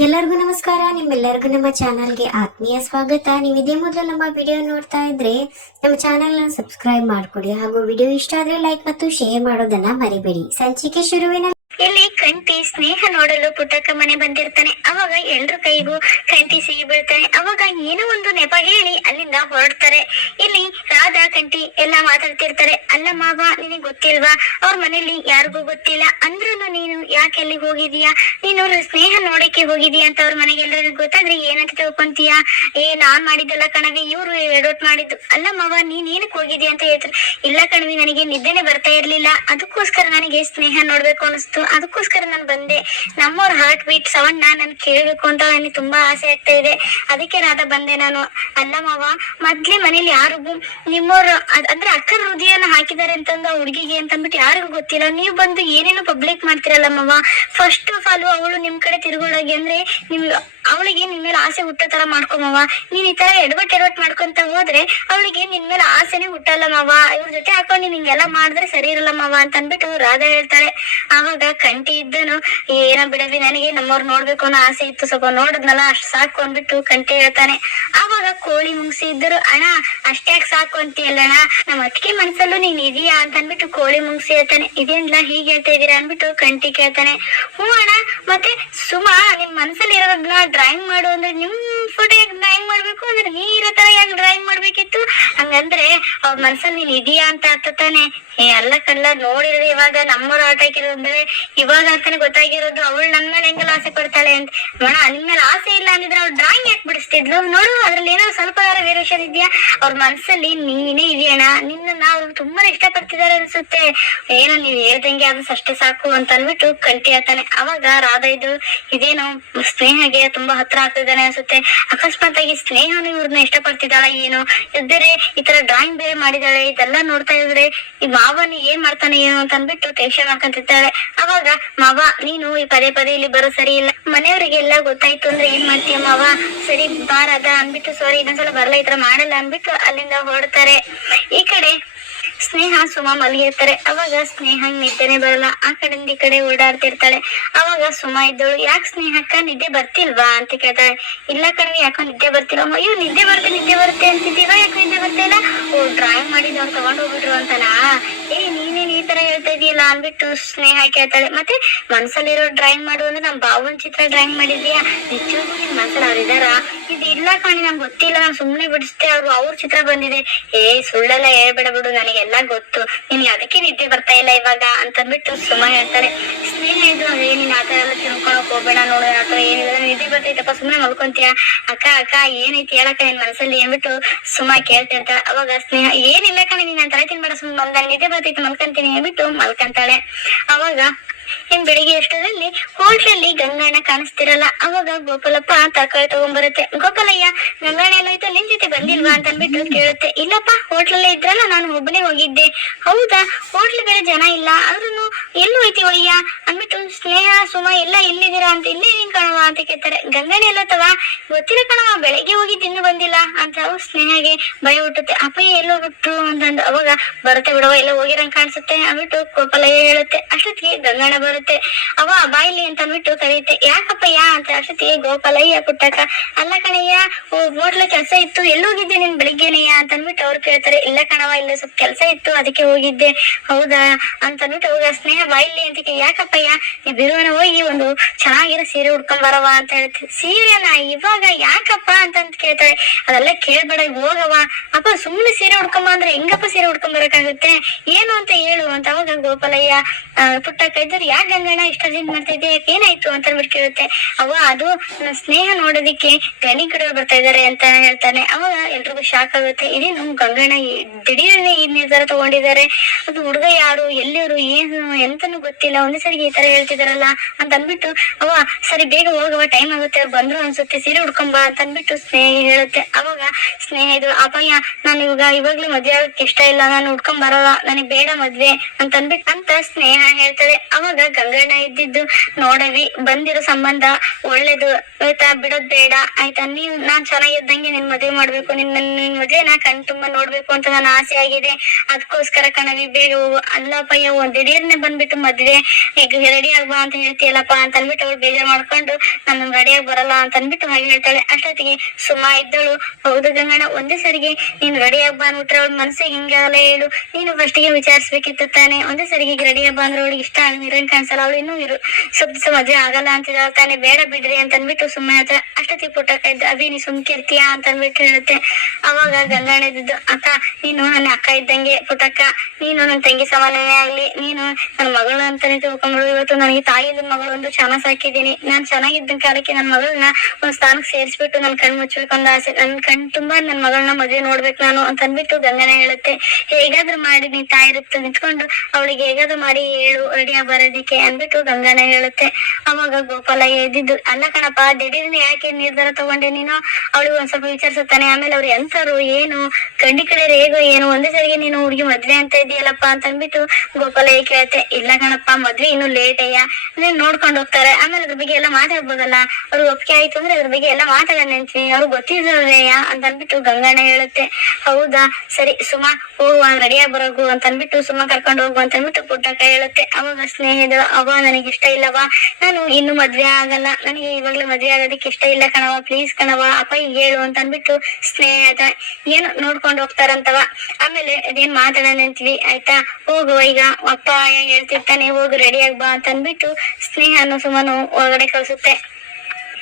ಎಲ್ಲರಿಗೂ ನಮಸ್ಕಾರ. ನಿಮ್ಮೆಲ್ಲರಿಗೂ ನಮ್ಮ ಚಾನಲ್ಗೆ ಆತ್ಮೀಯ ಸ್ವಾಗತ. ನೀವು ಇದೇ ಮೊದಲು ನಮ್ಮ ವಿಡಿಯೋ ನೋಡ್ತಾ ಇದ್ರೆ ನಮ್ಮ ಚಾನಲ್ ಸಬ್ಸ್ಕ್ರೈಬ್ ಮಾಡ್ಕೊಡಿ ಹಾಗೂ ವಿಡಿಯೋ ಇಷ್ಟ ಆದ್ರೆ ಲೈಕ್ ಮತ್ತು ಶೇರ್ ಮಾಡೋದನ್ನ ಮರಿಬೇಡಿ. ಸಂಚಿಕೆ ಶುರುವಿನ ಕಂಟಿ ಸ್ನೇಹ ನೋಡಲು ಪುಟ್ಟಕ್ಕ ಮನೆ ಬಂದಿರ್ತಾನೆ. ಅವಾಗ ಎಲ್ರ ಕೈಗೂ ಕಂಟಿ ಸಿಗಿ ಬೀಳ್ತಾನೆ. ಅವಾಗ ಏನೋ ಒಂದು ನೆಪ ಹೇಳಿ ಅಲ್ಲಿಂದ ಹೊರಡ್ತಾರೆ. ಇಲ್ಲಿ ರಾಧಾ ಕಂಟಿ ಎಲ್ಲ ಮಾತಾಡ್ತಿರ್ತಾರೆ. ಅಲ್ಲ ಮಾವ ನಿನಗೆ ಗೊತ್ತಿಲ್ವಾ? ಅವ್ರ ಮನೇಲಿ ಯಾರಿಗೂ ಗೊತ್ತಿಲ್ಲ. ಅಂದ್ರೂ ನೀನು ಯಾಕೆ ಅಲ್ಲಿ ಹೋಗಿದೀಯಾ ನೀನು ಸ್ನೇಹ ನೋಡಕ್ಕೆ ಹೋಗಿದೀಯಾ ಅಂತ ಅವ್ರ ಮನೆಗೆ ಎಲ್ಲರಿಗೂ ಗೊತ್ತಾದ್ರೆ ಏನಂತ ತಿಳ್ಕೊಂತೀಯಾ? ಏ, ನಾನ್ ಮಾಡಿದ್ದಲ್ಲ ಕಣವಿ ಇವ್ರು ಎಡೋಟ್ ಮಾಡಿದ್ದು. ಅಲ್ಲ ಮಾವ ನೀನ್ ಏನಕ್ಕೆ ಹೋಗಿದೀಯ ಅಂತ ಹೇಳ್ತಾರೆ. ಇಲ್ಲ ಕಣವಿ ನನಗೆ ನಿದ್ದೆನೆ ಬರ್ತಾ ಇರ್ಲಿಲ್ಲ. ಅದಕ್ಕೋಸ್ಕರ ನನಗೆ ಸ್ನೇಹ ನೋಡ್ಬೇಕು ಅನಿಸ್ತು ಅದಕ್ಕೋಸ್ಕರ ನಾನು ಬಂದೆ. ನಮ್ಮವ್ರ ಹಾರ್ಟ್ ಬೀಟ್ ಸೌಂಡ್ ನಾನು ಕೇಳಬೇಕು ಅಂತ ನನಗೆ ತುಂಬಾ ಆಸೆ ಆಗ್ತಾ ಇದೆ. ಅದಕ್ಕೆ ರಾಧ ಬಂದೆ ನಾನು. ಅಲ್ಲ ಮಾವ, ಮೊದ್ಲೇ ಮನೇಲಿ ಯಾರಿಗೂ ನಿಮ್ಮವ್ರ ಅದ್- ಅಂದ್ರೆ ಅಕ್ಕನ ಹೃದಯನ ಹಾಕಿದ್ದಾರೆ ಅಂತಂದ ಹುಡುಗಿಗೆ ಅಂತ ಅಂದ್ಬಿಟ್ಟು ಯಾರಿಗೂ ಗೊತ್ತಿಲ್ಲ. ನೀವು ಬಂದು ಏನೇನು ಪಬ್ಲಿಕ್ ಮಾಡ್ತಿರಲ್ಲ ಮಾವ ಫಸ್ಟ್ ಆಫ್ ಆಲ್ ಅವಳು ನಿಮ್ ಕಡೆ ತಿರುಗೋಳಗೆ ಅಂದ್ರೆ ನಿಮ್, ಅವಳಿಗೆ ನಿನ್ ಮೇಲೆ ಆಸೆ ಹುಟ್ಟೋ ತರ ಮಾಡ್ಕೊಮವ ನೀನ್ ಈ ತರ ಎಡವಟ್ ಎಡವಟ್ ಮಾಡ್ಕೊಂತ ಹೋದ್ರೆ ಅವಳಿಗೆ ನಿನ್ ಮೇಲೆ ಆಸೆನೆ ಹುಟ್ಟಲ್ಲ ಮಾವ. ಇವ್ರ ಜೊತೆ ಹಾಕೊಂಡು ನೀನ್ ಹಿಂಗೆಲ್ಲ ಮಾಡಿದ್ರೆ ಸರಿ ಇರಲ್ಲ ಮಾವ ಅಂತ ಅಂದ್ಬಿಟ್ಟು ರಾಧಾ ಹೇಳ್ತಾಳೆ. ಆವಾಗ ಕಂಟಿ ಇದ್ದನು ಏನ ಬಿಡವಿ ನನಗೆ ನಮ್ಮವ್ರು ನೋಡ್ಬೇಕು ಅನ್ನೋ ಆಸೆ ಇತ್ತು ಸ್ವಲ್ಪ ನೋಡಿದ್ನಲ್ಲ, ಅಷ್ಟ್ ಸಾಕು ಅಂದ್ಬಿಟ್ಟು ಕಂಟಿ ಹೇಳ್ತಾನೆ. ಆವಾಗ ಕೋಳಿ ಮುಂಗ್ಸಿ ಅಣ್ಣ ಅಷ್ಟ್ಯಾಕ್ ಸಾಕು ಅಂತೀಯಲ್ಲಣ್ಣ ನಮ್ಮ ಅತ್ತಿಗೆ ಮನ್ಸಲ್ಲೂ ನೀನ್ ಇದೀಯಾ? ಅಂತ ಅಂದ್ಬಿಟ್ಟು ಕೋಳಿ ಮುಂಗ್ಸಿ ಹೇಳ್ತಾನೆ. ಇದೇನ್ಲ ಹೀಗೆ ಹೇಳ್ತಾ ಇದೀರಾ? ಅಂದ್ಬಿಟ್ಟು ಕಂಟಿ ಕೇಳ್ತಾನೆ. ಹ್ಞೂ ಅಣ್ಣ, ಮತ್ತೆ ಸುಮಾ, ನಿಮ್ ಮನ್ಸಲ್ಲಿ ಇರೋದನ್ನ ಡ್ರಾಯಿಂಗ್ ಮಾಡು ಅಂದ್ರೆ ನಿಮ್ ಫೋಟೋ ಯಾಕೆ ಡ್ರಾಯಿಂಗ್ ಮಾಡ್ಬೇಕು? ಅಂದ್ರೆ ನೀ ಇರೋ ತರ ಯಾಕೆ ಡ್ರಾಯಿಂಗ್ ಮಾಡ್ಬೇಕಿತ್ತು? ಹಂಗಂದ್ರೆ ಅವ್ರ ಮನ್ಸಲ್ಲಿ ನೀನ್ ಇದೀಯಾ ಅಂತ ಅರ್ಥ ತಾನೆ. ಏ, ಅಲ್ಲ ಕಲ್ಲ ನೋಡಿದ್ರೆ ಇವಾಗ ನಮ್ಮವ್ರ ಆಟ ಹಾಕಿರೋದ್ರೆ ಇವಾಗ ಅಂತಾನೆ ಗೊತ್ತಾಗಿರೋದು. ಅವಳು ನನ್ ಮೇಲೆ ಹೆಂಗೆಲ್ಲ ಆಸೆ ಪಡ್ತಾಳೆ ಅಂತ. ನೋಡ ನಿನ್ ಮೇಲೆ ಆಸೆ ಇಲ್ಲ ಅಂದಿದ್ರೆ ಅವ್ಳು ಡ್ರಾಯಿಂಗ್ ಯಾಕೆ ಬಿಡಿಸ್ತಿದ್ಲು? ನೋಡು, ಅದ್ರಲ್ಲಿ ಏನೋ ಸ್ವಲ್ಪ ವೇರಿಯೇಷನ್ ಇದೆಯಾ? ಅವ್ರ ಮನ್ಸಲ್ಲಿ ನೀನೇ ಇದೆಯಣ್ಣ. ನಿನ್ನ ಅವ್ರು ತುಂಬಾ ಇಷ್ಟಪಡ್ತಿದ್ದಾರೆ ಅನ್ಸುತ್ತೆ. ಏನೋ ನೀವ್ ಹೇಳ್ದಂಗೆ ಅದು ಅಷ್ಟೇ ಸಾಕು ಅಂತ ಅಂದ್ಬಿಟ್ಟು ಕಂಟಿ ಆತಾನೆ ಅವಾಗ ರಾಧಾ ಇದು ಇದೇನು ಸ್ನೇಹಗೆ ತುಂಬಾ ಹತ್ರ ಆಗ್ತಿದ್ದಾನೆ ಅನ್ಸುತ್ತೆ. ಅಕಸ್ಮಾತ್ ಆಗಿ ಸ್ನೇಹನು ಇವ್ರನ್ನ ಇಷ್ಟಪಡ್ತಿದ್ದಾಳ ಏನು? ಇದ್ದರೆ ಈ ತರ ಡ್ರಾಯಿಂಗ್ ಬೇರೆ ಮಾಡಿದಾಳೆ ಇದೆಲ್ಲ ನೋಡ್ತಾ ಇದ್ರೆ ಈ ಮಾವನ ಏನ್ ಮಾಡ್ತಾನೆ ಏನು ಅಂತ ಅಂದ್ಬಿಟ್ಟು ಟೆನ್ಷನ್ ಮಾಡ್ಕೊಂತಿದ್ದಾಳೆ ಅವಾಗ ಮಾವ, ನೀನು ಈ ಪದೇ ಪದೇ ಇಲ್ಲಿ ಬರೋ ಸರಿ ಇಲ್ಲ. ಮನೆಯವರಿಗೆಲ್ಲ ಗೊತ್ತಾಯ್ತು ಅಂದ್ರೆ ಏನ್ ಮಾಡ್ತೀಯ ಮಾವ? ಸರಿ ಬಾರದ ಅನ್ಬಿಟ್ಟು ಸಾರಿ ಇನ್ನೊಂದ್ಸಲ ಬರಲ್ಲ ಈ ತರ ಮಾಡಲ್ಲ ಅನ್ಬಿಟ್ಟು ಅಲ್ಲಿಂದ ಹೊರಡ್ತಾರೆ. ಈ ಕಡೆ ಸ್ನೇಹ ಸುಮ ಮಲಗಿರ್ತಾರೆ. ಅವಾಗ ಸ್ನೇಹ ನಿದ್ದೆನೆ ಬರಲ್ಲ. ಆ ಕಡೆಯಿಂದ ಈ ಕಡೆ ಓಡಾಡ್ತಿರ್ತಾಳೆ. ಅವಾಗ ಸುಮ ಇದ್ದಳು, ಯಾಕೆ ಸ್ನೇಹಕ್ಕ ನಿದ್ದೆ ಬರ್ತಿಲ್ವಾ? ಅಂತ ಕೇಳ್ತಾಳೆ. ಇಲ್ಲ ಕಣವಿ ಯಾಕೋ ನಿದ್ದೆ ಬರ್ತಿಲ್ಲ ಅಯ್ಯೋ, ನಿದ್ದೆ ಬರುತ್ತೆ ನಿದ್ದೆ ಬರುತ್ತೆ ಅಂತಿದ್ದೀವ ಯಾಕೆ ನಿದ್ದೆ ಬರ್ತಿಲ್ಲ ಓ ಡ್ರಾಯಿಂಗ್ ಮಾಡಿದವ್ರು ತಗೊಂಡ್ ಹೋಗ್ಬಿಟ್ರು ಅಂತನಾ? ಏ, ನೀನೇನ್ ಈ ತರ ಹೇಳ್ತಾ ಇದೀಯಲ್ಲ ಅನ್ಬಿಟ್ಟು ಸ್ನೇಹ ಕೇಳ್ತಾಳೆ. ಮತ್ತೆ ಮನ್ಸಲ್ಲಿರೋ ಡ್ರಾಯಿಂಗ್ ಮಾಡು ಅಂದ್ರೆ ನಮ್ ಬಾವನ್ ಚಿತ್ರ ಡ್ರಾಯಿಂಗ್ ಮಾಡಿದ್ಯಾ ನಿಜವಾಗ್ಲೂ ನಿನ್ ಮನ್ಸಲ್ಲಿ ಅವ್ರು ಇದಾರ? ಇದು ಇಲ್ಲ ಕಾಣಿ, ನಂಗೆ ಗೊತ್ತಿಲ್ಲ. ನಾನು ಸುಮ್ನೆ ಬಿಡಿಸ್ದೆ, ಅವ್ರು ಅವ್ರ ಚಿತ್ರ ಬಂದಿದೆ. ಏ, ಸುಳ್ಳೆಲ್ಲ, ಹೇಳ್ಬೇಡ ಬಿಡು, ನನಗೆಲ್ಲ ಗೊತ್ತು. ನಿನ್ಗೆ ಅದಕ್ಕೆ ನಿದ್ದೆ ಬರ್ತಾ ಇಲ್ಲ ಇವಾಗ ಅಂತಂದ್ಬಿಟ್ಟು ಸುಮ್ಮ ಹೇಳ್ತಾರೆ ಸ್ನೇಹ ಇದ್ರು ಏ ನೀನ್ ಆತರ ಎಲ್ಲ ತಿಳ್ಕೊಳಕ್ ಹೋಗ್ಬೇಡ, ನೋಡು ಆತರ ಏನಿಲ್ಲ. ನಿದ್ದೆ ಬರ್ತೈತಪ್ಪ, ಸುಮ್ನೆ ಮಲ್ಕೊಂತೀಯ? ಅಕ್ಕ ಅಕ್ಕ, ಏನೈತಿ ಹೇಳಕ್ಕ ನಿನ್ ಮನ್ಸಲ್ಲಿ ಏನ್ಬಿಟ್ಟು ಸುಮ ಅಂತ ಅವಾಗ ಸ್ನೇಹ, ಏನಿಲ್ಲ ಕಣ, ನೀನ್ ತಲೆ ತಿನ್ಬೇಡ ಸುಮ್ಮನೆ ನಿದ್ದೆ ಬರ್ತೈತಿ, ಮಲ್ಕೊಂತೀನಿ ಹೇಳ್ಬಿಟ್ಟು ಮಲ್ಕೊಂತಾಳೆ ಅವಾಗ ಇನ್ ಬೆಳಿಗ್ಗೆ ಎಷ್ಟರಲ್ಲಿ ಹೋಟ್ಲಲ್ಲಿ ಗಂಗಣ್ಣ ಕಾಣಿಸ್ತಿರಲ್ಲ, ಅವಾಗ ಗೋಪಾಲಪ್ಪ ತರಕಾರಿ ತಗೊಂಡ್ಬರುತ್ತೆ ಗೋಪಾಲಯ್ಯ ಗಂಗಣ್ಣ ಎಲ್ಲೋಯ್ತು ನಿನ್ ಜೊತೆ ಬಂದಿಲ್ವಾ ಅಂತ ಅಂದ್ಬಿಟ್ಟು ಕೇಳುತ್ತೆ. ಇಲ್ಲಪ್ಪ, ಹೋಟ್ಲಲ್ಲೇ ಇದ್ರಲ್ಲ, ನಾನು ಒಬ್ಬನೇ ಹೋಗಿದ್ದೆ. ಹೌದಾ ಹೋಟ್ಲ್ ಬೇರೆ ಜನ ಇಲ್ಲ ಆದ್ರೂ ಎಲ್ಲಿ ಹೋಯ್ತೀವಯ್ಯ ಅಂದ್ಬಿಟ್ಟು ಸ್ನೇಹ, ಸುಮ ಎಲ್ಲ ಎಲ್ಲಿದ್ದೀರಾ ಅಂತ ಇಲ್ಲಿ ಇದೀನಿ ಕಣವ ಅಂತ ಕೇಳ್ತಾರೆ. ಗಂಗಣ್ಣ ಎಲ್ಲತ್ತವ ಗೊತ್ತಿಲ್ಲ ಕಣವ ಬೆಳಗ್ಗೆ ಹೋಗಿ ತಿಂದು ಬಂದಿಲ್ಲ ಅಂತ ಅವ್ ಸ್ನೇಹಗೆ ಭಯ ಹುಟ್ಟುತ್ತೆ. ಅಪ್ಪಯ್ಯ ಎಲ್ಲೋ ಬಿಟ್ರು ಅಂತಂದು ಅವಾಗ ಬರುತ್ತೆ ಬಿಡವ ಎಲ್ಲ ಹೋಗಿರಂಗ್ ಕಾಣಿಸುತ್ತೆ ಅಂದ್ಬಿಟ್ಟು ಗೋಪಾಲಯ್ಯ ಹೇಳುತ್ತೆ. ಅಷ್ಟೊತ್ತಿಗೆ ಗಂಗಣ ಬರುತ್ತೆ. ಅವ ಬಾಯಿಲಿ ಅಂತ ಅಂದ್ಬಿಟ್ಟು ಕರೆಯುತ್ತೆ. ಯಾಕಪ್ಪಯ್ಯ ಅಂತ ಅಷ್ಟೊತ್ತಿಗೆ ಗೋಪಾಲಯ್ಯ ಪುಟ್ಟಕ್ಕ, ಅಲ್ಲ ಕಣಯ್ಯ ಹೋಟ್ಲ ಕೆಲಸ ಇತ್ತು ಎಲ್ಲೋಗಿದ್ದೆ ನಿನ್ ಬೆಳಿಗ್ಗೆನೆಯ ಅಂತ ಅಂದ್ಬಿಟ್ಟು ಅವ್ರು ಕೇಳ್ತಾರೆ. ಇಲ್ಲ ಕಣವ ಇಲ್ಲ ಸ್ವಲ್ಪ ಕೆಲಸ ಇತ್ತು, ಅದಕ್ಕೆ ಹೋಗಿದ್ದೆ. ಹೌದಾ? ಅಂತ ಅಂದ್ಬಿಟ್ಟು ಅವಾಗ ಬಾಯಿಲಿ ಅಂತ ಯಾಕಪ್ಪಯ್ಯ? ನೀ ಬಿರುವನ ಹೋಗಿ ಒಂದು ಚೆನ್ನಾಗಿರೋ ಸೀರೆ ಉಟ್ಕೊಂಡ್ ಬರವ ಅಂತ ಹೇಳ್ತೀವಿ ಸೀರೆನ ಇವಾಗ ಅಂತಂತ ಕೇಳ್ತಾಳೆ ಅದೆಲ್ಲ ಕೇಳ್ಬೇಡ ಹೋಗವ ಅಪ್ಪ ಸುಮ್ಮನೆ ಸೀರೆ ಉಡ್ಕೊಂಬ ಅಂದ್ರೆ ಹೆಂಗಪ್ಪ ಸೀರೆ ಉಡ್ಕೊಂಡ್ ಬರಕಾಗುತ್ತೆ? ಏನು ಅಂತ ಹೇಳು ಅಂತ ಅವಾಗ ಗೋಪಾಲಯ್ಯ ಪುಟ್ಟ ಕೈದ್ರು ಯಾಕೆ ಗಂಗಣ್ಣ ಇಷ್ಟೊಂದು ಮಾಡ್ತಾ ಇದ್ದೆ ಏನಾಯ್ತು ಅಂತ ಅಂದ್ಬಿಟ್ಟು ಕೇಳುತ್ತೆ ಅವ ಅದು ನನ್ನ ಸ್ನೇಹ ನೋಡೋದಿಕ್ಕೆ ಗಣಿ ಕಡೆ ಬರ್ತಾ ಇದಾರೆ ಅಂತ ಹೇಳ್ತಾನೆ. ಅವಾಗ ಎಲ್ರಿಗೂ ಶಾಕ್ ಆಗುತ್ತೆ. ಇದೇನು ಗಂಗಣ್ಣ ದಿಢೀರನೆ ಈ ನಿರ್ಧಾರ ತಗೊಂಡಿದ್ದಾರೆ. ಅದು ಹುಡುಗ ಯಾರು ಎಲ್ಲಿಯವರು ಏನು ಎಂತನು ಗೊತ್ತಿಲ್ಲ. ಒಂದೇ ಸರಿಗೆ ಈ ತರ ಹೇಳ್ತಿದಾರಲ್ಲ ಅಂತ ಅಂದ್ಬಿಟ್ಟು ಅವ ಸರಿ, ಬೇಗ ಹೋಗವ ಟೈಮ್ ಆಗುತ್ತೆ, ಅವ್ರು ಬಂದ್ರು ಅನ್ಸುತ್ತೆ, ಸೀರೆ ಉಡ್ಕೊಂಬ ಅಂತ ಅಂದ್ಬಿಟ್ಟು ಸ್ನೇಹ ಹೇಳುತ್ತೆ ಅವಾಗ ಸ್ನೇಹ ಇದು ಅಪಯ್ಯ ನಾನು ಇವಾಗ ಇವಾಗ್ಲೂ ಮದ್ವೆ ಆಗಕ್ ಇಷ್ಟ ಇಲ್ಲ, ನಾನು ಉಡ್ಕೊಂಡ್ ಬರಲ್ಲ, ನನಗ್ ಬೇಡ ಮದ್ವೆ ಅಂತ ಅಂದ್ಬಿಟ್ಟು ಅಂತ ಸ್ನೇಹ ಹೇಳ್ತಾಳೆ. ಅವಾಗ ಗಂಗಣ್ಣ ಇದ್ದಿದ್ದು, ನೋಡವಿ, ಬಂದಿರೋ ಸಂಬಂಧ ಒಳ್ಳೇದು, ಆಯ್ತಾ? ಬಿಡೋದ್ ಬೇಡ, ಆಯ್ತಾ? ನೀವ್ ನಾನ್ ಚೆನ್ನಾಗಿದ್ದಂಗೆ ನಿನ್ ಮದ್ವೆ ಮಾಡ್ಬೇಕು. ನಿನ್, ನನ್, ನಿನ್ ನಾ ಕಣ್ ತುಂಬಾ ನೋಡ್ಬೇಕು ಅಂತ ನನ್ನ ಆಸೆ ಆಗಿದೆ. ಅದಕ್ಕೋಸ್ಕರ ಕಣವಿ, ಬೇಗ ಹೋಗು. ಅಲ್ಲಪ್ಪಯ್ಯ ಒಂದ್ ದಿಢೀರ್ನೆ ಬಂದ್ಬಿಟ್ಟು ಮದ್ವೆ. ಈಗ ರೆಡಿ ಆಗ್ಬಾ ಅಂತ ಹೇಳ್ತಿಯಲ್ಲಪ್ಪ? ಅಂತ ಅನ್ಬಿಟ್ಟು ಅವ್ಳು ಬೇಜಾರ್ ಮಾಡ್ಕೊಂಡು, ನಾನು ರೆಡಿಯಾಗಿ ಬರಲ್ಲ ಅಂತ ಅನ್ಬಿಟ್ಟು ಹಾಗೆ ಹೇಳ್ತಾಳೆ. ಅಷ್ಟೊತ್ತಿಗೆ ಸುಮಾ ಇದ್ದಳು. ಹೌದು ಗಂಗಣ್ಣ, ಒಂದೇ ಸರಿಗೆ ನೀನು ರೆಡಿ ಆಗ್ಬಾ ಅಂದ್ಬಿಟ್ರೆ ಅವಳ ಮನಸ್ಸಿಗೆ ಹಿಂಗಾಗಲ್ಲ ಹೇಳು. ನೀನು ಫಸ್ಟಿಗೆ ವಿಚಾರಿಸ್ಬೇಕಿತ್ತು ತಾನೆ. ಒಂದೇ ಸರಿಗೆ ರೆಡಿ ಆಗ್ಬಾ ಅಂದ್ರೆ ಅವಳಿಗೆ ಇಷ್ಟ ಆಗಿರೋನ್ ಕಾಣಿಸಲ್ಲ. ಅವಳು ಇನ್ನೂ ಇರು. ಸ್ವಲ್ಪ ದಿವಸ ಆಗಲ್ಲ ಅಂತಿದ್ದಾಳ ತಾನೆ. ಬೇಡ ಬಿಡ್ರಿ ಅಂತ ಅಂದ್ಬಿಟ್ಟು ಸುಮ್ಮನೆ ಹತ್ರ ಅಷ್ಟೊತ್ತಿ ಪುಟ್ಟಕ್ಕ ಇದ್ದು, ಅಭಿ, ನೀ ಸುಮ್ಕಿರ್ತೀಯಾ ಅಂತ ಅಂದ್ಬಿಟ್ಟು ಹೇಳುತ್ತೆ. ಅವಾಗ ಗಂಗಣ್ಣ ಇದ್ದಿದ್ದು, ಅಕ್ಕ, ನೀನು ನನ್ನ ಅಕ್ಕ ಇದ್ದಂಗೆ ಪುಟ್ಟಕ್ಕ. ನೀನು ನನ್ನ ತಂಗಿ ಸಮಾನನೇ ಆಗ್ಲಿ. ನೀನು ನನ್ನ ಮಗಳು ಅಂತಾನೆ ತಿಳ್ಕೊಂಡ್ಬಿಡು ಇವತ್ತು ನನಗೆ ತಾಯಿ ಇಲ್ಲದ ಮಗಳು ಒಂದು ಚಾನಸ್ ಸಾಕಿದ್ದೀನಿ. ನಾನು ಚೆನ್ನಾಗಿದ್ದ ಕಾಲಕ್ಕೆ ನನ್ನ ಮಗಳನ್ನ ಒಂದು ಸ್ಥಾನಕ್ಕೆ ಸೇರಿಸ್ಬಿಟ್ಟು ನನ್ನ ಕಣ್ಣು ಮುಚ್ಬೇಕು. ಅನ್ನೋ ಆಸೆ. ನನ್ ಕಣ್ ತುಂಬಾ ನನ್ ಮಗಳನ್ನ ಮದ್ವೆ ನೋಡ್ಬೇಕು ನಾನು ಅಂತ ಅಂದ್ಬಿಟ್ಟು ಗಂಗನ ಹೇಳುತ್ತೆ. ಹೇಗಾದ್ರೂ ಮಾಡಿ, ನೀ ತಾಯಿ ಇರುತ್ತೆ ನಿಂತ್ಕೊಂಡು ಅವಳಿಗೆ ಹೇಗಾದ್ರೂ ಮಾಡಿ ಹೇಳು ರೆಡಿ ಬರೋದಿಕ್ಕೆ ಅಂದ್ಬಿಟ್ಟು ಗಂಗನ ಹೇಳುತ್ತೆ. ಅವಾಗ ಗೋಪಾಲ ಎದ್ದಿದ್ದು, ಅಲ್ಲ ಕಣಪ್ಪ, ದಿಢೀರ್ನ ಯಾಕೆ ನಿರ್ಧಾರ ತಗೊಂಡೆ ನೀನು? ಅವಳಿಗೆ ಒಂದ್ ಸ್ವಲ್ಪ ವಿಚಾರಿಸುತ್ತಾನೆ. ಆಮೇಲೆ ಅವ್ರು ಎಂತರು ಏನು? ಕಂಡಿ ಕಡೆ ಹೇಗೋ ಏನು? ಒಂದೇ ಸರಿಗೆ ನೀನು ಹುಡುಗಿ ಮದ್ವೆ ಅಂತ ಇದೆಯಲ್ಲಪ್ಪ ಅಂತ ಅಂದ್ಬಿಟ್ಟು ಗೋಪಾಲ ಕೇಳುತ್ತೆ. ಇಲ್ಲ ಕಣಪ್ಪ, ಮದ್ವೆ ಇನ್ನು ಲೇಟ್ ಅಯ್ಯ. ನೀನ್ ನೋಡ್ಕೊಂಡು ಹೋಗ್ತಾರೆ. ಆಮೇಲೆ ಅದ್ರ ಬಗ್ಗೆ ಎಲ್ಲ ಮಾತಾಡ್ಬೋದಲ್ಲ? ಅವ್ರಿಗೆ ಒಪ್ಪಿಗೆ ಆಯ್ತು ಅಂದ್ರೆ ಅದ್ರ ಬಗ್ಗೆ ಎಲ್ಲ ಮಾತಾಡೋಣ ಅಂತೀನಿ ಗೊತ್ತಿದ್ರಯ್ಯ ಅಂತ ಅಂದ್ಬಿಟ್ಟು ಗಂಗಣ್ಣ ಹೇಳುತ್ತೆ, ಹೌದಾ? ಸರಿ, ಸುಮಾ, ಹೋಗುವ ರೆಡಿಯಾಗಿ ಬರೋಗು ಅಂತ ಅಂದ್ಬಿಟ್ಟು ಸುಮಾ ಕರ್ಕೊಂಡು ಹೋಗು ಅಂತ ಅಂದ್ಬಿಟ್ಟು ಪುಟ್ಟಕ್ಕ ಹೇಳುತ್ತೆ, ಅವಾಗ ಸ್ನೇಹಿತ ಅವ ನನಗೆ ಇಷ್ಟ ಇಲ್ಲವಾ? ನಾನು ಇನ್ನು ಮದ್ವೆ ಆಗಲ್ಲ, ನನಗೆ ಇವಾಗ್ಲೂ ಮದ್ವೆ ಆಗೋದಕ್ಕೆ ಇಷ್ಟ ಇಲ್ಲ ಕಣವ ಪ್ಲೀಸ್ ಕಣವ ಅಪ್ಪ ಈಗ ಹೇಳು ಅಂತ ಅಂದ್ಬಿಟ್ಟು ಸ್ನೇಹ ಏನು ನೋಡ್ಕೊಂಡು ಹೋಗ್ತಾರಂತವ? ಆಮೇಲೆ ಅದೇನ್ ಮಾತಾಡೋಣ ಅಂತೀವಿ, ಆಯ್ತಾ, ಹೋಗುವ, ಈಗ ಅಪ್ಪ ಹೇಳ್ತಿರ್ತಾನೆ, ಹೋಗು ರೆಡಿ ಬಾ ಅಂತ ಅಂದ್ಬಿಟ್ಟು ಸ್ನೇಹನು ಸುಮನು ಒಳಗಡೆ ಕಳ್ಸುತ್ತೆ.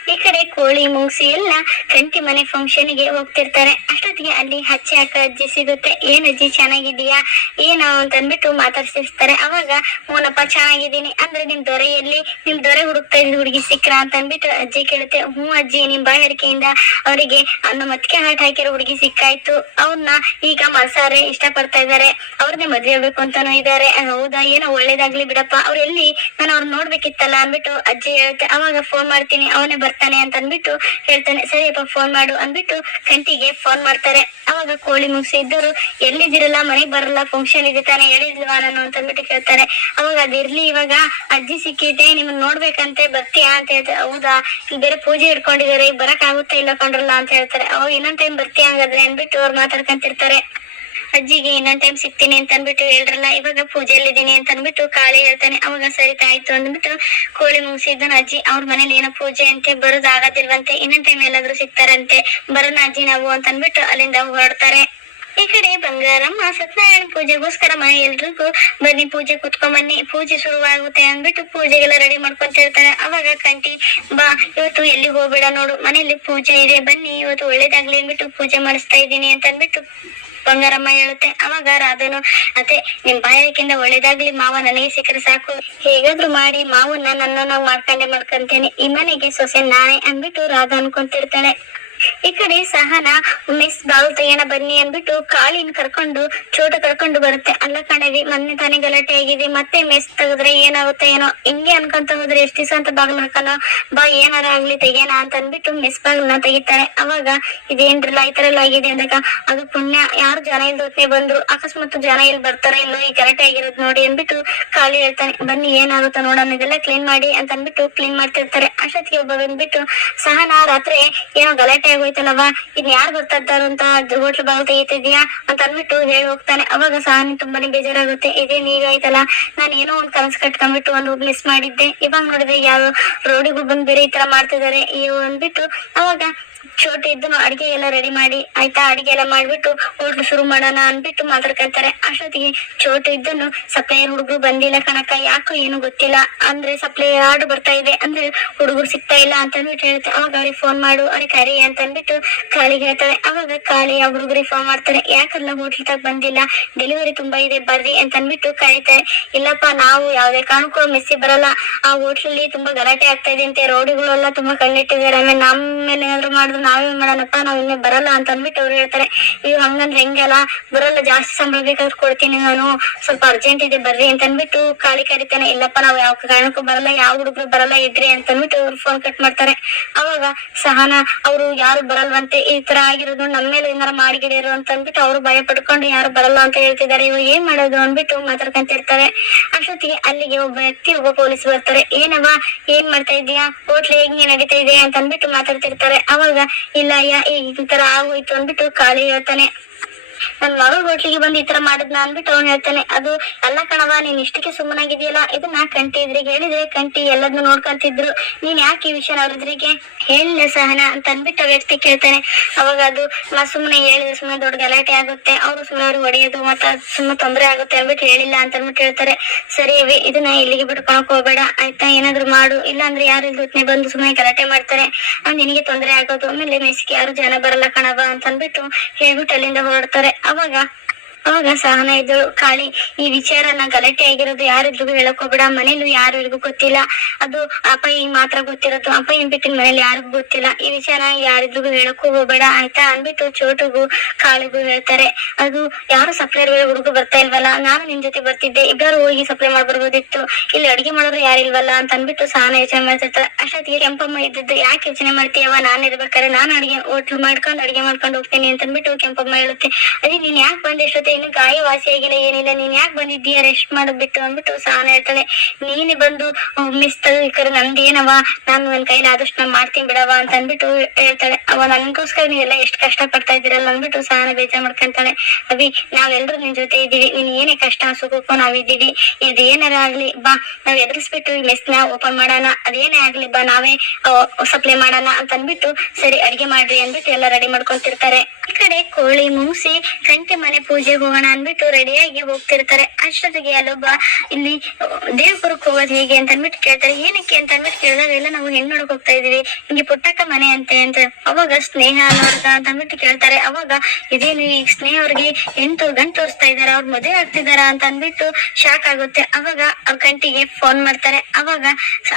ಈ ಕಡೆ ಕೋಳಿ ಮುಂಗ್ಸಿ ಎಲ್ಲ ಕಂಟಿ ಮನೆ ಫಂಕ್ಷನ್ಗೆ ಹೋಗ್ತಿರ್ತಾರೆ. ಅಷ್ಟೊತ್ತಿಗೆ ಅಲ್ಲಿ ಹಚ್ಚಿ ಹಾಕ ಅಜ್ಜಿ ಸಿಗುತ್ತೆ. ಏನ್ ಅಜ್ಜಿ ಚೆನ್ನಾಗಿದೀಯಾ ಏನು ಅಂತ ಅಂದ್ಬಿಟ್ಟು ಮಾತಾಡ್ಸಿರ್ತಾರೆ. ಅವಾಗ ಮೂನಪ್ಪ ಚೆನ್ನಾಗಿದ್ದೀನಿ. ಅಂದ್ರೆ ನಿಮ್ ದೊರೆಯಲ್ಲಿ, ನಿಮ್ ದೊರೆ ಹುಡುಕ್ತಾ ಇದ್ದ ಹುಡುಗಿ ಸಿಕ್ಕ್ರಾ ಅಂತ ಅಂದ್ಬಿಟ್ಟು ಅಜ್ಜಿ ಕೇಳುತ್ತೆ. ಹ್ಞೂ ಅಜ್ಜಿ, ನಿಮ್ ಬಾಯಾರಿಕೆಯಿಂದ ಅವರಿಗೆ ಅನ್ನ ಮತ್ಕೆ ಹಾಟ್ ಹಾಕಿರೋ ಹುಡುಗಿ ಸಿಕ್ಕಾಯ್ತು. ಅವ್ರನ್ನ ಈಗ ಮಾರ್ಸಾರೆ ಇಷ್ಟ ಪಡ್ತಾ ಇದಾರೆ ಅವ್ರನ್ನೇ ಮದ್ವೆ ಆಗ್ಬೇಕು ಅಂತಾನು ಇದಾರೆ ಹೌದಾ? ಏನೋ ಒಳ್ಳೇದಾಗ್ಲಿ ಬಿಡಪ್ಪ. ಅವ್ರ ಎಲ್ಲಿ ನಾನು ಅವ್ರನ್ನ ನೋಡ್ಬೇಕಿತ್ತಲ್ಲ? ಅಂದ್ಬಿಟ್ಟು ಅಜ್ಜಿ ಹೇಳುತ್ತೆ. ಅವಾಗ ಫೋನ್ ಮಾಡ್ತೀನಿ. ಅವನೇ ಬರ್ತಾನೆ ಅಂತ ಅಂದ್ಬಿಟ್ಟು ಹೇಳ್ತಾನೆ ಸರಿಯಪ್ಪ ಫೋನ್ ಮಾಡು ಅಂದ್ಬಿಟ್ಟು ಕಂಟಿಗೆ ಫೋನ್ ಮಾಡ್ತಾರೆ. ಅವಾಗ ಕೋಳಿ ಮುಗಿಸಿ ಇದ್ದರು ಎಲ್ಲಿದಿರಲ್ಲ ಮನೆಗ್ ಬರಲ್ಲ? ಫಂಕ್ಷನ್ ಇದೆ ತಾನೆ? ಹೇಳಿದ್ಲ್ವಾ ನಾನು? ಅಂತ ಅಂದ್ಬಿಟ್ಟು ಕೇಳ್ತಾರೆ. ಅವಾಗ ಅದಿರ್ಲಿ ಇವಾಗ ಅಜ್ಜಿ ಸಿಕ್ಕಿದೆ ನಿಮ್ಮನ್ನ ನೋಡ್ಬೇಕಂತೆ, ಬರ್ತೀಯಾ ಅಂತ ಹೇಳ್ತಾರೆ. ಹೌದಾ? ಇಲ್ಲಿ ಬೇರೆ ಪೂಜೆ ಇಟ್ಕೊಂಡಿದಾರೆ ಬರಕ್ ಆಗುತ್ತಾ ಇಲ್ಲ ಕೊಂಡ್ರಲ್ಲ? ಅಂತ ಹೇಳ್ತಾರೆ. ಅವಾಗ ಇನ್ನೊಂದ್ ಟೈಮ್ ಬರ್ತೀಯಾ ಹಂಗಾದ್ರೆ ಅಂದ್ಬಿಟ್ಟು ಅವ್ರು ಮಾತಾಡ್ಕೊಂತಿರ್ತಾರೆ. ಅಜ್ಜಿಗೆ ಇನ್ನೊಂದ್ ಟೈಮ್ ಸಿಗ್ತೀನಿ ಅಂತ ಅಂದ್ಬಿಟ್ಟು ಹೇಳ್ರಲ್ಲ, ಇವಾಗ ಪೂಜೆಯಲ್ಲಿದ್ದೀನಿ ಅಂತ ಅಂದ್ಬಿಟ್ಟು ಕಾಳಿ ಹೇಳ್ತಾನೆ, ಅವಾಗ ಸರಿ ತಾಯ್ತು ಅಂದ್ಬಿಟ್ಟು ಕೋಳಿ ಮುಗಿಸಿದ್ದನ ಅಜ್ಜಿ, ಅವ್ರ ಮನೇಲಿ ಏನೋ ಪೂಜೆ ಅಂತೆ, ಬರೋದ್ ಆಗತಿಲ್ವಂತೆ ಇನ್ನೊಂದ್ ಟೈಮ್ ಎಲ್ಲಾದ್ರೂ ಸಿಗ್ತಾರಂತೆ, ಬರೋಣ ಅಜ್ಜಿ ನಾವು ಅಂತ ಅಂದ್ಬಿಟ್ಟು ಅಲ್ಲಿಂದ ಹೊರಡ್ತಾರೆ. ಈ ಕಡೆ ಬಂಗಾರಮ್ಮ, ಸತ್ಯನಾರಾಯಣ ಪೂಜೆಗೋಸ್ಕರ ಮನೆ ಎಲ್ರಿಗೂ ಬನ್ನಿ, ಪೂಜೆ ಕುತ್ಕೊಂಡ್ ಬನ್ನಿ, ಪೂಜೆ ಶುರುವಾಗುತ್ತೆ ಅಂದ್ಬಿಟ್ಟು ಪೂಜೆಗೆಲ್ಲ ರೆಡಿ ಮಾಡ್ಕೊಂತ ಇರ್ತಾರೆ. ಅವಾಗ ಕಂಟಿ, ಬಾ, ಇವತ್ತು ಎಲ್ಲಿ ಹೋಗ್ಬೇಡ ನೋಡು, ಮನೆಯಲ್ಲಿ ಪೂಜೆ ಇದೆ, ಬನ್ನಿ, ಇವತ್ತು ಒಳ್ಳೇದಾಗ್ಲಿ ಅಂದ್ಬಿಟ್ಟು ಪೂಜೆ ಮಾಡಿಸ್ತಾ ಇದ್ದೀನಿ ಅಂತ ಅಂದ್ಬಿಟ್ಟು ಬಂಗಾರಮ್ಮ ಹೇಳುತ್ತೆ, ಅವಾಗ ರಾಧನು, ಅತ್ತೆ, ನಿಮ್ ಬಾಯಕಿಂದ ಒಳ್ಳೇದಾಗ್ಲಿ ಮಾವ, ನನಗೆ ಸಿಕ್ಕರೆ ಸಾಕು. ಹೇಗಾದ್ರೂ ಮಾಡಿ, ಮಾವನ್ನ ನನ್ನ ನಾವು ಮಾಡ್ಕೊಂಡೆ ಮಾಡ್ಕೊಂತೇನೆ. ಈ ಮನೆಗೆ ಸೊಸೆ ನಾನೇ ಅಂದ್ಬಿಟ್ಟು ರಾಧ ಅನ್ಕೊಂತಿರ್ತಾಳೆ. ಈ ಕಡೆ ಸಹನ ಮಿಸ್ ಬಾವು ತೆಗೆಯಣ ಬನ್ನಿ ಅಂದ್ಬಿಟ್ಟು ಕಾಳಿನ ಕರ್ಕೊಂಡು, ಚೋಟ ಕರ್ಕೊಂಡು ಬರುತ್ತೆ. ಅಲ್ಲ ಕಣವಿ, ಮೊನ್ನೆ ತಾನೇ ಗಲಾಟೆ ಆಗಿದೆ. ಮತ್ತೆ ಮಿಸ್ ತೆಗೆದ್ರೆ ಏನಾಗುತ್ತೆ ಏನೋ? ಹಿಂಗೆ ಅನ್ಕೊಂತ ಹೋದ್ರೆ ಎಷ್ಟ್ ದಿವಸ ಅಂತ ಬಾಗ್ಲ ಹಾಕೋಣ ಬಾ, ಏನಾರ ಆಗ್ಲಿ ತೆಗಿಯೋಣ ಅಂತ ಅಂದ್ಬಿಟ್ಟು ಮಿಸ್ ಬಾಗ್ಲನ್ನ ತೆಗಿತಾರೆ. ಅವಾಗ ಇದೇನ್ರಲ್ಲ, ಈ ತರ ಎಲ್ಲ ಆಗಿದೆ ಅಂದಾಗ ಅದು ಪುಣ್ಯ, ಯಾರು ಜನ ಇಲ್ದೋತ್ನೆ ಬಂದ್ರು? ಅಕಸ್ಮಾತ್ ಜನ ಇಲ್ಲಿ ಬರ್ತಾರ ಇಲ್ಲೋ, ಈ ಗಲಾಟೆ ಆಗಿರೋದ್ ನೋಡಿ ಅಂದ್ಬಿಟ್ಟು ಕಾಳಿ ಹೇಳ್ತಾನೆ, ಬನ್ನಿ ಏನಾಗುತ್ತೋ ನೋಡೋಣ, ಇದೆಲ್ಲ ಕ್ಲೀನ್ ಮಾಡಿ ಅಂತ ಅಂದ್ಬಿಟ್ಟು ಕ್ಲೀನ್ ಮಾಡ್ತಿರ್ತಾರೆ. ಅಷ್ಟೊತ್ತಿಗೆ ಒಬ್ಬ ಬಂದ್ಬಿಟ್ಟು, ಸಹನ, ರಾತ್ರಿ ಏನೋ ಗಲಾಟೆ ಆಗೋಯ್ತಲ್ಲವಾ ಇನ್ ಯಾರು ಬರ್ತಾ ಅಂತ ಹೋಟ್ಲ್ ಬಾಗ್ ತೆಗಿತಿದ್ಯಾ ಅಂತ ಅಂದ್ಬಿಟ್ಟು ಹೇಳಿ ಹೋಗ್ತಾನೆ. ಅವಾಗ ಸಹನಿ ತುಂಬಾನೇ ಬೇಜಾರಾಗುತ್ತೆ. ಇದೇನ್ ಈಗ ಆಯ್ತಲ್ಲ? ನಾನು ಏನೋ ಒಂದ್ ಕನಸು ಕಟ್ಕೊಂಡ್ಬಿಟ್ಟು ಒಂದು ಮಿಸ್ ಮಾಡಿದ್ದೆ. ಇವಾಗ ನೋಡಿದ್ರೆ ಯಾವ ರೋಡಿಗೂ ಬಂದ್ ಬೇರೆ ಈ ತರ ಮಾಡ್ತಿದ್ದಾರೆ ಅಂದ್ಬಿಟ್ಟು ಅವಾಗ ಚೋಟ ಇದ್ದನು, ಅಡಿಗೆ ಎಲ್ಲ ರೆಡಿ ಮಾಡಿ, ಆಯ್ತಾ, ಅಡಿಗೆ ಎಲ್ಲ ಮಾಡ್ಬಿಟ್ಟು ಹೋಟ್ಲು ಶುರು ಮಾಡೋಣ ಅನ್ಬಿಟ್ಟು ಮಾತಾಡ್ಕೊಳ್ತಾರೆ ಅಷ್ಟೊತ್ತಿಗೆ ಚೋಟ ಇದ್ದನು ಸಪ್ಲೈಯರ್ ಹುಡುಗರು ಬಂದಿಲ್ಲ ಕಣಕ್ಕ, ಯಾಕೋ ಏನು ಗೊತ್ತಿಲ್ಲ. ಅಂದ್ರೆ ಸಪ್ಲೈ ಆರ್ಡ್ ಬರ್ತಾ ಇದೆ ಅಂದ್ರೆ ಹುಡುಗರು ಸಿಗ್ತಾ ಇಲ್ಲ ಅಂತ ಅಂದ್ಬಿಟ್ಟು ಹೇಳ್ತಾರೆ ಅವಾಗ ಅವ್ರಿಗೆ ಫೋನ್ ಮಾಡು, ಅವ್ರಿಗೆ ಕರಿ ಅಂತ ಅಂದ್ಬಿಟ್ಟು ಕಾಳಿಗೆ ಹೇಳ್ತಾರೆ. ಅವಾಗ ಕಾಳಿ ಆ ಹುಡುಗರಿಗೆ ಫೋನ್ ಮಾಡ್ತಾರೆ ಯಾಕಲ್ಲ ಹೋಟ್ಲ್ ತಗ ಬಂದಿಲ್ಲ? ಡೆಲಿವರಿ ತುಂಬಾ ಇದೆ, ಬರ್ರಿ ಅಂತ ಅಂದ್ಬಿಟ್ಟು ಕರೀತಾರೆ ಇಲ್ಲಪ್ಪ, ನಾವು ಯಾವ್ದೇ ಕಾರಣಕ್ಕೂ ಮೆಸ್ಸಿ ಬರಲ್ಲ. ಆ ಹೋಟ್ಲಲ್ಲಿ ತುಂಬಾ ಗಲಾಟೆ ಆಗ್ತಾ ಇದೆ ಅಂತೆ, ರೋಡಿಗಳೆಲ್ಲ ತುಂಬಾ ಕಣ್ಣಿಟ್ಟಿದ್ದಾರೆ. ಆಮೇಲೆ ನಮ್ಮ ಮೇಲೆ ಏನಾದ್ರು ಮಾಡಿದ್ರು ನಾವೇನ್ ಮಾಡೋಣಪ್ಪ ನಾವ್ ಇನ್ನೇ ಬರಲ್ಲ ಅಂತ ಅಂದ್ಬಿಟ್ಟು ಅವ್ರು ಹೇಳ್ತಾರೆ ಇವ್ ಹಂಗಂದ್ರೆ ಹೆಂಗಲ್ಲ? ಬರಲ್ಲ, ಜಾಸ್ತಿ ಸಂಬಳ ಬೇಕಾದ್ರೆ ಕೊಡ್ತೀನಿ ನಾನು, ಸ್ವಲ್ಪ ಅರ್ಜೆಂಟ್ ಇದೆ ಬರ್ರಿ ಅಂತ ಅಂದ್ಬಿಟ್ಟು ಕಾಳಿ ಕರಿತಾನೆ, ಇಲ್ಲಪ್ಪ, ನಾವ್ ಯಾವ ಕಾರಣಕ್ಕೂ ಬರಲ್ಲ, ಯಾವ ಹುಡುಗರು ಬರಲ್ಲ, ಇದ್ರಿ ಅಂತ ಅಂದ್ಬಿಟ್ಟು ಅವ್ರು ಫೋನ್ ಕಟ್ ಮಾಡ್ತಾರೆ. ಅವಾಗ ಸಹನ, ಅವರು ಯಾರು ಬರಲ್ವಂತೆ? ಈ ತರ ಆಗಿರೋದು ನಮ್ಮ ಮೇಲೆ ಏನಾರ ಮಾಡಿಗಿಡಿರು ಅಂತ ಅಂದ್ಬಿಟ್ಟು ಅವ್ರು ಭಯ ಪಡ್ಕೊಂಡು, ಯಾರು ಬರಲ್ಲ ಅಂತ ಹೇಳ್ತಿದ್ದಾರೆ ಇವಾಗ ಏನ್ ಮಾಡೋದು? ಅಂದ್ಬಿಟ್ಟು ಮಾತಾಡ್ಕೊಂತಿರ್ತಾರೆ ಅಷ್ಟೊತ್ತಿಗೆ ಅಲ್ಲಿಗೆ ಒಬ್ಬ ವ್ಯಕ್ತಿ, ಒಬ್ಬ ಪೊಲೀಸ್ ಬರ್ತಾರೆ ಏನವ ಏನ್ ಮಾಡ್ತಾ ಇದೀಯಾ ಹೋಟ್ಲ್ ಹೇಗ್ ನಡೀತಾ ಇದೆ? ಅಂತ ಅಂದ್ಬಿಟ್ಟು ಮಾತಾಡ್ತಿರ್ತಾರೆ. ಅವಾಗ ಇಲ್ಲ ಅಯ್ಯ ಈ ತರ ಆಗೋಯ್ತು ಅಂದ್ಬಿಟ್ಟು ಕಾಳಿ ಹೇಳ್ತಾನೆ. ನನ್ ಮಗಳ ಹೋಟ್ಲಿಗೆ ಬಂದು ಈ ತರ ಮಾಡಿದ್ನ ಅಂದ್ಬಿಟ್ಟು ಅವ್ನು ಹೇಳ್ತಾನೆ, ಅದು ಅಲ್ಲ ಕಣವ ನೀನ್ ಇಷ್ಟಕ್ಕೆ ಸುಮ್ಮನಾಗಿದೆಯಲ್ಲ ಇದನ್ನ ಕಂಟಿ. ಇದ್ರಿಗೆ ಹೇಳಿದ್ರೆ ಕಂಟಿ ಎಲ್ಲದನ್ನು ನೋಡ್ಕೊಂತಿದ್ರು. ನೀನ್ ಯಾಕೆ ಈ ವಿಷಯ ಅವ್ರದ್ರಿಗೆ ಹೇಳಿಲ್ಲ ಸಹನ? ಅಂತ ಅಂದ್ಬಿಟ್ಟು ಆ ವ್ಯಕ್ತಿ ಕೇಳ್ತಾನೆ. ಅವಾಗ ಅದು ನಾ ಸುಮ್ಮನೆ ಹೇಳಿದ್ರೆ ಸುಮ್ಮನೆ ದೊಡ್ಡ ಗಲಾಟೆ ಆಗುತ್ತೆ. ಅವರು ಸುಮ್ಮನೆ ಅವ್ರು ಹೊಡೆಯೋದು, ಮತ್ತೆ ಸುಮ್ಮ ಸುಮ್ಮನೆ ತೊಂದರೆ ಆಗುತ್ತೆ ಅಂದ್ಬಿಟ್ಟು ಹೇಳಿಲ್ಲ ಅಂತ ಅಂದ್ಬಿಟ್ಟು ಹೇಳ್ತಾರೆ ಸರಿ ಇದನ್ನ ಇಲ್ಲಿಗೆ ಬಿಡ್ಕೊಳಕ್ ಹೋಗ್ಬೇಡ. ಆಯ್ತಾ? ಏನಾದ್ರು ಮಾಡು. ಇಲ್ಲ ಅಂದ್ರೆ ಯಾರು ಇಲ್ದೂತ್ನೆ ಬಂದು ಸುಮ್ಮನೆ ಗಲಾಟೆ ಮಾಡ್ತಾರೆ. ನಿನಗೆ ತೊಂದರೆ ಆಗೋದು, ಆಮೇಲೆ ಮೆಸ್ಗೆ ಯಾರು ಜನ ಬರಲ್ಲ ಕಣವ ಅಂತ ಅಂದ್ಬಿಟ್ಟು ಹೇಳ್ಬಿಟ್ಟು ಅಲ್ಲಿಂದ ಹೊರಡ್ತಾರೆ. ಅವಾಗ ಅವಾಗ ಸಹನ ಇದ್ದಳು ಕಾಳಿ, ಈ ವಿಚಾರನ ಗಲಾಟೆ ಆಗಿರೋದು ಯಾರಿದ್ರಿಗೂ ಹೇಳಕ್ ಹೋಗ್ಬೇಡ. ಮನೇಲಿ ಯಾರಿಗೂ ಗೊತ್ತಿಲ್ಲ. ಅದು ಅಪ್ಪ ಈ ಮಾತ್ರ ಗೊತ್ತಿರೋದು. ಅಪ್ಪ ಏನ್ ಬಿಟ್ಟಿನ ಮನೇಲಿ ಯಾರಿಗೂ ಗೊತ್ತಿಲ್ಲ. ಈ ವಿಚಾರ ಯಾರಿದ್ರಿಗೂ ಹೇಳಕ್ಕೂ ಹೋಗ್ಬೇಡ ಆಯ್ತಾ? ಅನ್ಬಿಟ್ಟು ಚೋಟುಗೂ ಕಾಳಿಗೂ ಹೇಳ್ತಾರೆ. ಅದು ಯಾರು ಸಪ್ಲೈ ಹುಡುಗು ಬರ್ತಾ ಇಲ್ವಲ್ಲ? ನಾನು ನಿನ್ ಜೊತೆ ಬರ್ತಿದ್ದೆ. ಇಬ್ಬರು ಹೋಗಿ ಸಪ್ಲೈ ಮಾಡ್ಬರ್ಬೋದಿತ್ತು. ಇಲ್ಲಿ ಅಡಿಗೆ ಮಾಡೋರು ಯಾರಿಲ್ವಲ್ಲ ಅಂತ ಅನ್ಬಿಟ್ಟು ಸಹನ ಯೋಚನೆ ಮಾಡ್ತಿರ್ತಾರೆ. ಅಷ್ಟೊತ್ತಿಗೆ ಕೆಂಪಮ್ಮ ಇದ್ದದ್ದು ಯಾಕೆ ಯೋಚನೆ ಮಾಡ್ತೀಯವ ನಾನು ಇರ್ಬೇಕಾದ್ರೆ ನಾನು ಅಡಿಗೆ, ಹೋಟ್ಲು ಮಾಡ್ಕೊಂಡು ಅಡಿಗೆ ಮಾಡ್ಕೊಂಡು ಹೋಗ್ತೇನೆ ಅಂತ ಅನ್ಬಿಟ್ಟು ಕೆಂಪಮ್ಮ ಹೇಳುತ್ತೆ. ಅದೇ ನೀನ್ ಯಾಕೆ ಬಂದೆ? ಎಷ್ಟೊತ್ತೆ ಇನ್ನು ಗಾಯ ವಾಸಿ ಆಗಿಲ್ಲ, ಏನಿಲ್ಲ. ನೀನ್ ಯಾಕೆ ಬಂದಿದ್ದೀಯ? ರೆಸ್ಟ್ ಮಾಡೋದ್ಬಿಟ್ಟು ಅಂದ್ಬಿಟ್ಟು ಸಹನ ಹೇಳ್ತಾಳೆ. ನೀನೆ ಬಂದು ಮಿಸ್ ತೆಗಿಕರೆ ನಂದೇನವ ನಾನು ನನ್ ಕೈಲಿ ಆದಷ್ಟು ನಾನು ಮಾಡ್ತೀನಿ ಬಿಡವಾ ಅಂತ ಅಂದ್ಬಿಟ್ಟು ಹೇಳ್ತಾಳೆ. ಅವ ನನ್ಗೋಸ್ಕರ ನೀವೆಲ್ಲ ಎಷ್ಟು ಕಷ್ಟ ಪಡ್ತಾ ಇದ್ದೀರಲ್ಲ ಅಂದ್ಬಿಟ್ಟು ಸಹನ ಬೇಜಾರ್ ಮಾಡ್ಕೊಂತಾಳೆ. ಅವಿ ನಾವೆಲ್ಲರೂ ನಿನ್ ಜೊತೆ ಇದ್ದೀವಿ. ನೀನ್ ಏನೇ ಕಷ್ಟ, ಸುಖಕ್ಕೂ ನಾವಿದ್ದೀವಿ. ಇದು ಏನಾರ ಆಗ್ಲಿ, ಬಾ. ನಾವ್ ಎದುರಿಸ್ಬಿಟ್ಟು ಈ ಮೆಸ್ನ ಓಪನ್ ಮಾಡೋಣ. ಅದೇನೇ ಆಗ್ಲಿ, ಬಾ. ನಾವೇ ಸಪ್ಲೈ ಮಾಡೋಣ ಅಂತ ಅಂದ್ಬಿಟ್ಟು, ಸರಿ, ಅಡಿಗೆ ಮಾಡ್ರಿ ಅಂದ್ಬಿಟ್ಟು ಎಲ್ಲ ರೆಡಿ ಮಾಡ್ಕೊಂತಿರ್ತಾರೆ. ಕಡೆ ಕೋಳಿ ಮುಂಸಿ ಕಂಟಿ ಮನೆ ಪೂಜೆಗೆ ಹೋಗೋಣ ಅಂದ್ಬಿಟ್ಟು ರೆಡಿಯಾಗಿ ಹೋಗ್ತಿರ್ತಾರೆ. ಅಷ್ಟೊತ್ತಿಗೆ ಅಲ್ಲೊಬ್ಬ ಇಲ್ಲಿ ದೇವಪುರಕ್ಕೆ ಹೋಗೋದು ಹೇಗೆ ಅಂತ ಅಂದ್ಬಿಟ್ಟು ಕೇಳ್ತಾರೆ. ಏನಕ್ಕೆ ಅಂತ ಅಂದ್ಬಿಟ್ಟು ಕೇಳಿದಾಗ ಎಲ್ಲ ನಾವು ಹೆಣ್ಣು ನೋಡಕ್ ಹೋಗ್ತಾ ಇದೀವಿ ಹಿಂಗೆ ಪುಟ್ಟಕ್ಕ ಮನೆ ಅಂತೆ ಅಂತ ಅವಾಗ ಸ್ನೇಹ ಅನ್ನೋರ್ಗ ಅಂತ ಅಂದ್ಬಿಟ್ಟು ಕೇಳ್ತಾರೆ. ಅವಾಗ ಇದೇನು ಈಗ ಸ್ನೇಹ ಅವ್ರಿಗೆ ಎಂಟು ಗಂಟು ತೋರಿಸ್ತಾ ಇದಾರೆ ಅವ್ರ ಮದುವೆ ಆಗ್ತಿದಾರ ಅಂತ ಅಂದ್ಬಿಟ್ಟು ಶಾಕ್ ಆಗುತ್ತೆ. ಅವಾಗ ಅವ್ರ ಕಂಟಿಗೆ ಫೋನ್ ಮಾಡ್ತಾರೆ. ಅವಾಗ,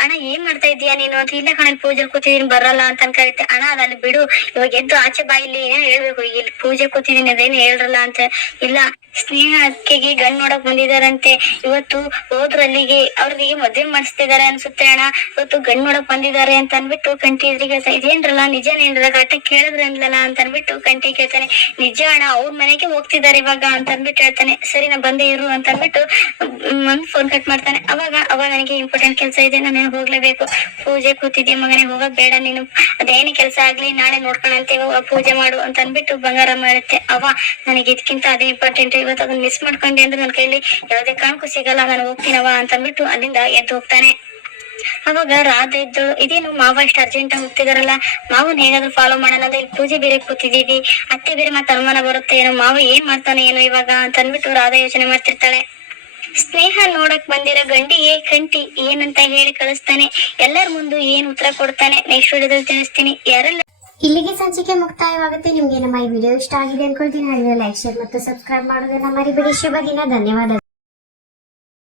ಅಣ್ಣ, ಏನ್ ಮಾಡ್ತಾ ಇದೀಯಾ ನೀನು? ಅಂತ, ಇಲ್ಲ ಕಣ ಪೂಜೆ ಕೂತಿದೀನಿ ಬರಲ್ಲ ಅಂತ ಅನ್ಕಾಗುತ್ತೆ ಅಣ್ಣ, ಅದಲ್ಲಿ ಬಿಡು. ಇವಾಗ ಎದ್ದು ಆಚೆ ಬಾಯಿಲಿ ಏನ್ ಹೇಳ್ಬೇಕು. ಪೂಜೆ ಕೂತಿದೀನಿ ಅದೇನು ಹೇಳ್ರಲ್ಲ ಅಂತ. ಇಲ್ಲ ಸ್ನೇಹ ಅಕ್ಕಿಗೆ ಗಂಡ್ ನೋಡಕ್ ಬಂದಿದಾರಂತೆ ಇವತ್ತು ಹೋದ್ರಲ್ಲಿಗೆ ಅವ್ರಿಗೆ ಮದ್ವೆ ಮಾಡಿಸ್ತಿದಾರೆ ಅನ್ಸುತ್ತೆ ಅಣ್ಣ. ಇವತ್ತು ಗಂಡ್ ನೋಡಕ್ ಬಂದಿದ್ದಾರೆ ಅಂತ ಅನ್ಬಿಟ್ಟು ಕಂಟಿ ಹೇಳ್ತಾ, ಇದೇನ್ರಲ್ಲ ನಿಜನೇನ್ರಲ್ಲ ಕೇಳಿದ್ರೆ ಅಂದ್ಲಲ್ಲ ಅಂತ ಅನ್ಬಿಟ್ಟು ಕಂಟಿ ಕೇಳ್ತಾನೆ. ನಿಜ ಅಣ್ಣ ಅವ್ರ ಮನೆಗೆ ಹೋಗ್ತಿದ್ದಾರೆ ಇವಾಗ ಅಂತ ಅನ್ಬಿಟ್ಟು ಹೇಳ್ತಾನೆ. ಸರಿ ನಾ ಬಂದೇ ಇರು ಅಂತ ಅನ್ಬಿಟ್ಟು ಫೋನ್ ಕಟ್ ಮಾಡ್ತಾನೆ. ಅವಾಗ ಅವಾಗ ನನಗೆ ಇಂಪಾರ್ಟೆಂಟ್ ಕೆಲಸ ಇದೆ ನಾನು ಹೋಗ್ಲೇಬೇಕು. ಪೂಜೆ ಕೂತಿದ್ದೆ ಮಗನೇ ಹೋಗಕ್ ಬೇಡ ನೀನು. ಅದೇನೇ ಕೆಲಸ ಆಗ್ಲಿ ನಾಳೆ ನೋಡ್ಕೊಳಂತೆ ಪೂಜೆ ಮಾಡು ಅಂತ ಅನ್ಬಿಟ್ಟು ಬಂಗಾರ ಮಾಡುತ್ತೆ. ಅವ ನನಗೆ ಇದಕ್ಕಿಂತ ಅದೇ ಇಂಪಾರ್ಟೆಂಟ್ ಇವತ್ತು ಅದನ್ನ ಮಿಸ್ ಮಾಡ್ಕೊಂಡೆ ಅಂದ್ರೆ ನನ್ನ ಕೈಲಿ ಯಾವುದೇ ಕಾರಣಕ್ಕೂ ಸಿಗಲ್ಲ. ನಾನು ಹೋಗ್ತೀನವ ಅಂತ ಅಂದ್ಬಿಟ್ಟು ಅಲ್ಲಿಂದ ಎದ್ದು ಹೋಗ್ತಾನೆ. ಅವಾಗ ರಾಧೆ ಇದ್ದು ಇದೇನು ಮಾವ ಇಷ್ಟು ಅರ್ಜೆಂಟ್ ಆಗಿ ಹೋಗ್ತಿದಾರಲ್ಲ ಮಾವನ್ ಹೇಗಾದ್ರೂ ಫಾಲೋ ಮಾಡೋಣ ಅಂದ್ರೆ ಪೂಜೆ ಬೇರೆ ಕೂತಿದೀವಿ ಅತ್ತೆ ಬೇರೆ ಮತ್ತೆ ಅನುಮಾನ ಬರುತ್ತೆ. ಏನೋ ಮಾವ ಏನ್ ಮಾಡ್ತಾನೆ ಏನೋ ಇವಾಗ ಅಂತ ಅಂದ್ಬಿಟ್ಟು ರಾಧಾ ಯೋಚನೆ ಮಾಡ್ತಿರ್ತಾಳೆ. ಸ್ನೇಹ ನೋಡಕ್ ಬಂದಿರೋ ಗಂಡಿಗೆ ಕಂಟಿ, ಏನಂತ ಹೇಳಿ ಕಳಿಸ್ತಾನೆ. ಎಲ್ಲರ ಮುಂದೆ ಏನ್ ಉತ್ತರ ಕೊಡ್ತಾನೆ? ನೆಕ್ಸ್ಟ್ ವಿಡಿಯೋದಲ್ಲಿ ತಿಳಿಸ್ತೀನಿ. ಯಾರೆಲ್ಲ ಇಲ್ಲಿಗೆ ಸಂಚಿಕೆ ಮುಕ್ತಾಯವಾಗುತ್ತೆ. ನಿಮ್ಗೆ ನಮ್ಮ ಈ ವಿಡಿಯೋ ಇಷ್ಟ ಆಗಿದೆ ಅನ್ಕೊಳ್ತೀನಿ. ಹಾಗೆ ಲೈಕ್ ಶೇರ್ ಮತ್ತು ಸಬ್ಸ್ಕ್ರೈಬ್ ಮಾಡೋದನ್ನ ಮರಿಬೇಡಿ. ಶುಭ ದಿನ. ಧನ್ಯವಾದ